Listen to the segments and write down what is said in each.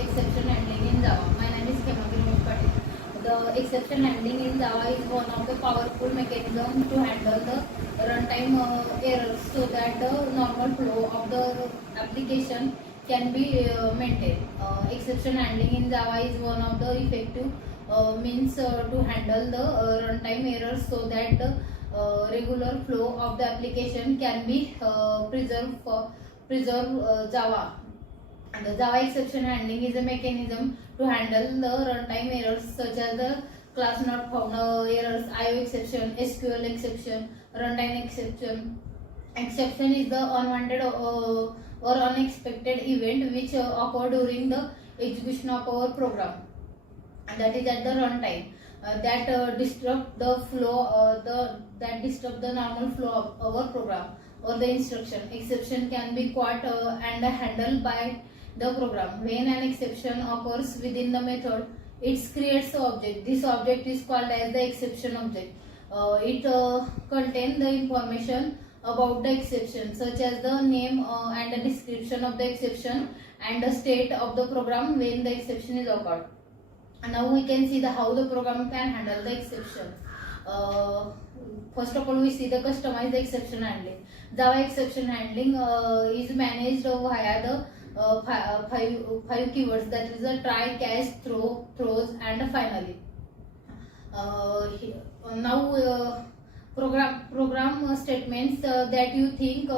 exception handling in Java. My name is Khemati Ramesh Patil. The exception handling in Java is one of the powerful mechanism to handle the runtime errors so that the normal flow of the application can be maintained. Exception handling in Java is one of the effective means to handle the runtime errors so that the regular flow of the application can be preserve Java. And the Java exception handling is a mechanism to handle the runtime errors such as the class not found errors, IO exception, SQL exception, runtime exception. Exception is the unwanted or unexpected event which occur during the execution of our program, and that is at the runtime. That disrupt the flow, that disrupt the normal flow of our program or the instruction. Exception can be caught and handled by the program. When an exception occurs within the method, it creates the object. This object is called as the exception object. It contains the information about the exception such as the name and the description of the exception and the state of the program when the exception is occurred. And now we can see how the program can handle the exception. First of all, we see the customized exception handling. Java exception handling is managed via the five keywords, that is a try, catch, throw, throws, and finally. Now program statements that you think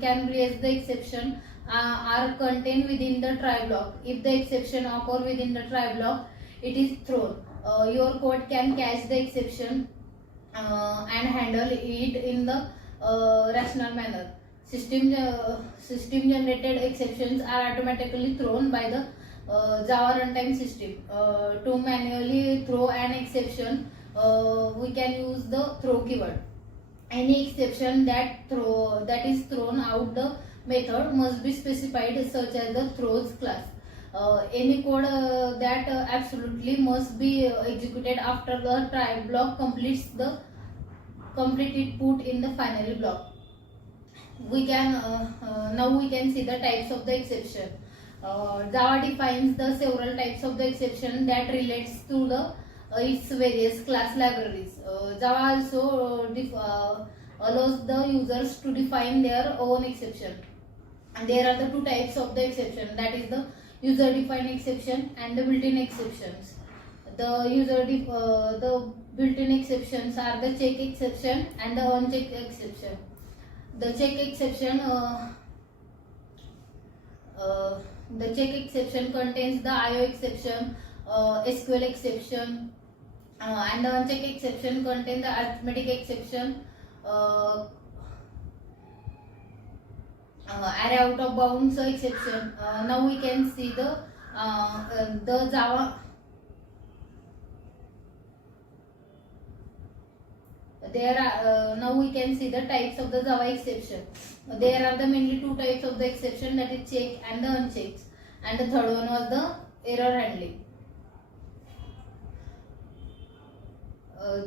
can raise the exception are contained within the try block. If the exception occur within the try block, it is thrown. Your code can catch the exception and handle it in the rational manner. System generated exceptions are automatically thrown by the Java runtime system. To manually throw an exception, we can use the throw keyword. Any exception that is thrown out the method must be specified such as the throws class. Any code that absolutely must be executed after the try block completes it put in the finally block. We can now we can see the types of the exception. Java defines the several types of the exception that relates to the its various class libraries. Java also allows the users to define their own exception. And there are the two types of the exception, that is the user defined exception and the built-in exceptions. The built-in exceptions are the check exception and the unchecked exception. The check exception contains the IO exception, SQL exception, and the unchecked exception contains the arithmetic exception, array out of bounds exception. Now we can see the Java. There are now we can see the types of the Java exception. There are the mainly two types of the exception, that is check and the unchecked, and the third one was the error handling.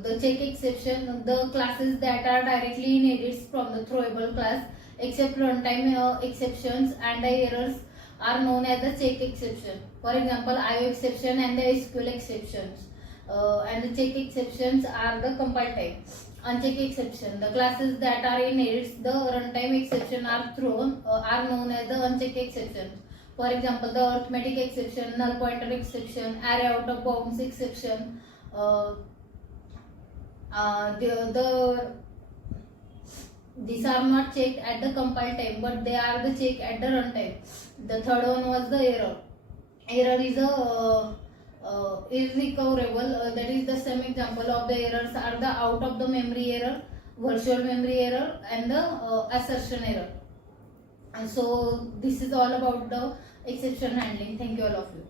The check exception, the classes that are directly inherited from the throwable class except runtime exceptions and the errors are known as the check exception. For example, IO exception and the SQL exceptions. And the check exceptions are the compile type. Uncheck exception, the classes that are inherits the runtime exception are known as the unchecked exceptions. For example, the arithmetic exception, null pointer exception, array out of bounds exception. These are not checked at the compile time, but they are the check at the runtime. The third one was the error. Error is irrecoverable. That is the same example of the errors are the out of the memory error, virtual memory error, and the assertion error. And so this is all about the exception handling. Thank you all of you.